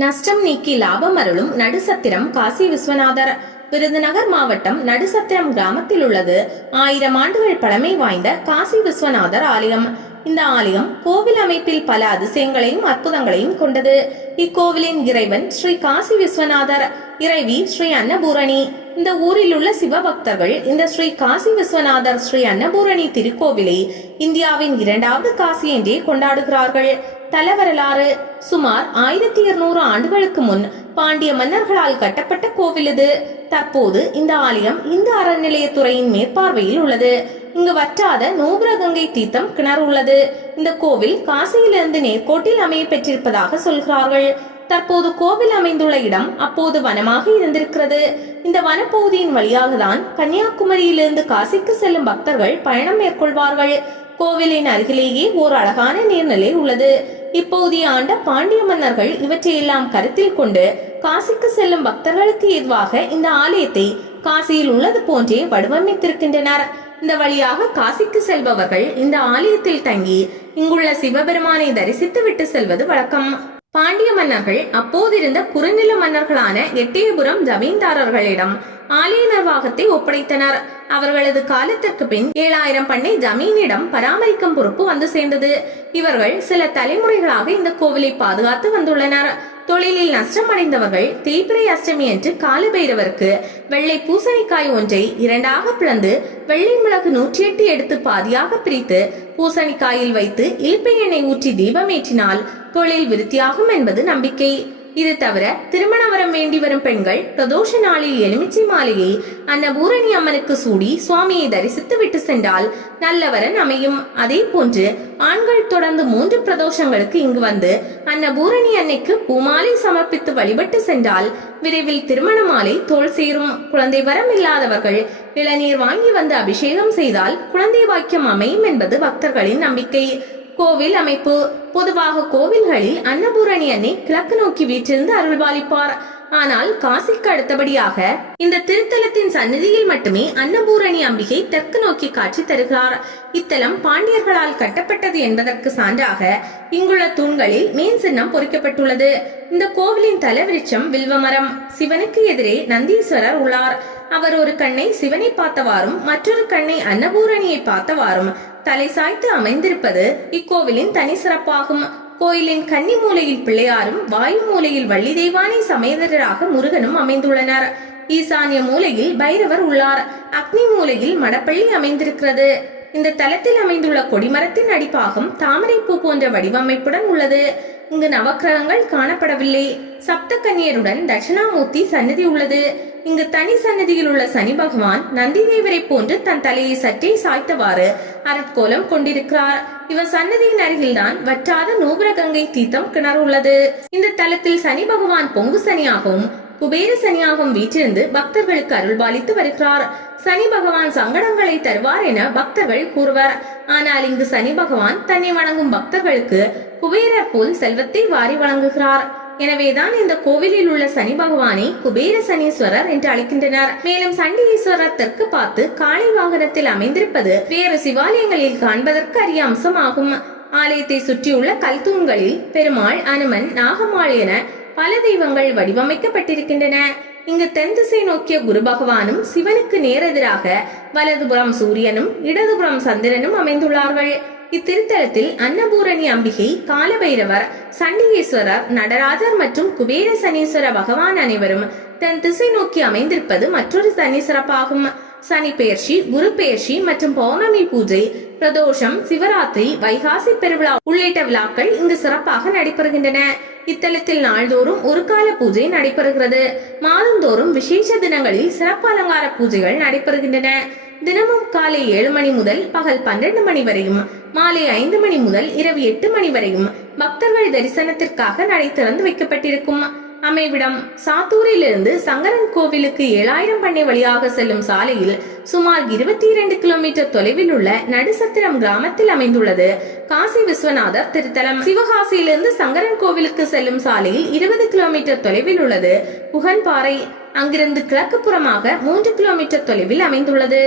நஷ்டம் நீக்கி லாபம் அருளும் நடுசத்திரம் காசி விஸ்வநாதர். விருதுநகர் மாவட்டம் நடுசத்திரம் கிராமத்தில் உள்ளது 1000 ஆண்டுகள் பழமை வாய்ந்த காசி விஸ்வநாதர் ஆலயம். இந்த ஆலயம் கோவில் அமைப்பில் பல அதிசயங்களையும் அற்புதங்களையும் கொண்டது. இக்கோவிலின் இறைவன் ஸ்ரீ காசி விஸ்வநாதர், இறைவி ஸ்ரீ அன்னபூரணி. இந்த ஊரில் உள்ள சிவபக்தர்கள் இந்த ஸ்ரீ காசி விஸ்வநாதர் ஸ்ரீ அன்னபூரணி திருக்கோவிலை இந்தியாவின் 2வது காசி என்றே கொண்டாடுகிறார்கள். தலவரலாறு: சுமார் 1200 ஆண்டுகளுக்கு முன் பாண்டிய மன்னர்களால் கட்டப்பட்ட கோவில் இது. தற்போது இந்த ஆலயம் இந்து அறநிலையத்துறையின் மேற்பார்வையில் உள்ளது. இங்கு வற்றாத நூபுரகங்கை தீர்த்தம் கிணறு உள்ளது. இந்த கோவில் காசியிலிருந்து நேர்கோட்டில் அமைய பெற்றிருப்பதாக சொல்கிறார்கள். தற்போது கோவில் அமைந்துள்ள இடம் அப்போது வனமாக இருந்திருக்கிறது. இந்த வனப்பகுதியின் வழியாக தான் கன்னியாகுமரியிலிருந்து காசிக்கு செல்லும் பக்தர்கள் பயணம் மேற்கொள்வார்கள். கோவிலின் அருகிலேயே ஓர் அழகான நீர்நிலை உள்ளது. இப்போதைய ஆண்ட பாண்டிய மன்னர்கள் இவற்றையெல்லாம் கருத்தில் கொண்டு காசிக்கு செல்லும் பக்தர்களுக்கு ஏதுவாக இந்த ஆலயத்தை காசியில் உள்ளது போன்றே வடிவமைத்திருக்கின்றனர். இந்த வழியாக காசிக்கு செல்பவர்கள் இந்த ஆலயத்தில் தங்கி இங்குள்ள சிவபெருமானை தரிசித்து விட்டு செல்வது வழக்கம். பாண்டிய மன்னர்கள் அப்போதிருந்த குறுநில மன்னர்களான எட்டயபுரம் ஜமீன்தாரர்களிடம் ஆலய நிர்வாகத்தை ஒப்படைத்தனர். அவர்களது காலத்திற்கு பின் 7000 பண்ணை ஜமீனிடம் பராமரிக்கும் பொறுப்பு வந்து சேர்ந்தது. இவர்கள் சில தலைமுறைகளாக இந்த கோவிலை பாதுகாத்து வந்துள்ளனர். தொழிலில் நஷ்டமடைந்தவர்கள் தேய்பிறை அஷ்டமி என்று காலபைரவருக்கு வெள்ளை பூசணிக்காய் ஒன்றை 2ஆக பிளந்து வெள்ளை மிளகு 108 எடுத்து பாதியாக பிரித்து பூசணிக்காயில் வைத்து இலுப்பை எண்ணெய் ஊற்றி தீபமேற்றினால் தொழில் விருத்தியாகும் என்பது நம்பிக்கை. இது தவிர திருமண வரம் வேண்டி வரும் பெண்கள் பிரதோஷ நாளில் எலுமிச்சை மாலையை அன்னபூரணி அம்மனுக்கு சூடி சுவாமியை தரிசித்து விட்டு சென்றால் நல்லவரன் அமையும். அதே போன்று ஆண்கள் தொடர்ந்து 3 பிரதோஷங்களுக்கு இங்கு வந்து அன்னபூரணி அன்னைக்கு பூமாலை சமர்ப்பித்து வழிபட்டு சென்றால் விரைவில் திருமண மாலை தோல் சேரும். குழந்தை வரம் இல்லாதவர்கள் இளநீர் வாங்கி வந்து அபிஷேகம் செய்தால் குழந்தை வாக்கியம் அமையும் என்பது பக்தர்களின் நம்பிக்கை. கோவில் அமைப்பு: பொதுவாக கோவில்களில் அன்னபூரணி அன்னை கிழக்கு நோக்கி வீற்றிருந்து அருள்பாலிப்பார். ஆனால் காசிக்கு அடுத்தபடியாக இந்த திருத்தலத்தின் சந்நிதியில் மட்டுமே அன்னபூரணி அம்பிகை தெற்கு நோக்கி காட்சி தருகிறார். இத்தலம் பாண்டியர்களால் கட்டப்பட்டது என்பதற்கு சான்றாக இங்குள்ள தூண்களில் மீன் சின்னம் பொறிக்கப்பட்டுள்ளது. இந்த கோவிலின் தலவிருட்சம் வில்வமரம். சிவனுக்கு எதிரே நந்தீஸ்வரர் உள்ளார். அவர் ஒரு கண்ணை சிவனை பார்த்தவாறும் மற்றொரு கண்ணை அன்னபூரணியை பார்த்தவாறும் தலை சாய்த்து அமைந்திருப்பது இக்கோவிலின் தனி சிறப்பாகும். கோயிலின் கன்னி மூலையில் பிள்ளையாரும் வாயு மூலையில் வள்ளி தெய்வானை சமேதராக முருகனும் அமைந்துள்ளனர். ஈசானிய மூலையில் பைரவர் உள்ளார். அக்னி மூலையில் மடப்பள்ளி அமைந்திருக்கிறது. இந்த தலத்தில் அமைந்துள்ள கொடிமரத்தின் அடிப்பாகம் தாமரைப்பூ போன்ற வடிவமைப்புடன் உள்ளது. இங்கு நவக்கிரகங்கள் காணப்படவில்லை. சப்த கன்னியருடன் தட்சிணாமூர்த்தி சன்னதி உள்ளது. இங்கு தனி சன்னதியில் உள்ள சனி பகவான் நந்தி தேவரை போன்று தன் தலையை சற்றே சாய்த்தவாறு அருட்கோலம் கொண்டிருக்கிறார். இவர் சன்னதியின் அருகில்தான் வற்றாத நூபுரகங்கை தீர்த்தம் கிணறு உள்ளது. இந்த தலத்தில் சனி பகவான் பொங்கு சனியாகவும் குபேர சனியாகவும் வீற்றிருந்து பக்தர்களுக்கு அருள்பாலித்து வருகிறார். சனி பகவான் சங்கடங்களை தருவார் என பக்தர்கள் கூறுவர். ஆனால் இங்கு சனி பகவான் தன்னை வணங்கும் பக்தர்களுக்கு குபேரர் போல் செல்வத்தை வாரி வழங்குகிறார். எனவேதான் இந்த கோவிலில் உள்ள சனி பகவானை குபேர சனீஸ்வரர் என்று அழைக்கின்றனர். மேலும் சண்டிகேஸ்வரர் தெற்கு பார்த்து காளை வாகனத்தில் அமைந்திருப்பது வேறு சிவாலயங்களில் காண்பதற்கு அரிய அம்சம் ஆகும். ஆலயத்தை சுற்றியுள்ள கல் தூண்களில் பெருமாள், அனுமன், நாகம்மாள் என பல தெய்வங்கள் வடிவமைக்கப்பட்டிருக்கின்றன. இங்கு தென் திசை நோக்கிய குரு பகவானும் சிவனுக்கு நேரெதிராக வலதுபுறம் சூரியனும் இடதுபுறம் சந்திரனும் அமைந்துள்ளார்கள். இத்திருத்தலத்தில் அன்னபூரணி அம்பிகை, காலபைரவர், சண்டிகேஸ்வரர், நடராஜர் மற்றும் குபேர சனீஸ்வர பகவான் அனைவரும் தென் திசை நோக்கி அமைந்திருப்பது மற்றொரு தனி சிறப்பாகும். சனி பெயர்ச்சி, குரு பெயர்ச்சி மற்றும் பௌர்ணமி பூஜை, பிரதோஷம், சிவராத்திரி, வைகாசி பெருவிழா உள்ளிட்ட விழாக்கள் இங்கு சிறப்பாக நடைபெறுகின்றன. இத்தலத்தில் நாள்தோறும் ஒரு கால பூஜை நடைபெறுகிறது. மாதந்தோறும் விசேஷ தினங்களில் சிறப்பு அலங்கார பூஜைகள் நடைபெறுகின்றன. தினமும் காலை 7 மணி முதல் பகல் 12 மணி வரையும், மாலை 5 மணி முதல் இரவு 8 மணி வரையும் பக்தர்கள் தரிசனத்திற்காக நடை திறந்து வைக்கப்பட்டிருக்கும். அமைவிடம்: சாத்தூரிலிருந்து சங்கரன் கோவிலுக்கு 7000 பண்ணை வழியாக செல்லும் சாலையில் சுமார் 22 கிலோமீட்டர் தொலைவில் உள்ள நடுசத்திரம் கிராமத்தில் அமைந்துள்ளது காசி விஸ்வநாதர் திருத்தலம். சிவகாசியிலிருந்து சங்கரன் கோவிலுக்கு செல்லும் சாலையில் 20 கிலோமீட்டர் தொலைவில் உள்ளது புகன்பாறை. அங்கிருந்து கிழக்கு புறமாக 3 கிலோமீட்டர் தொலைவில் அமைந்துள்ளது.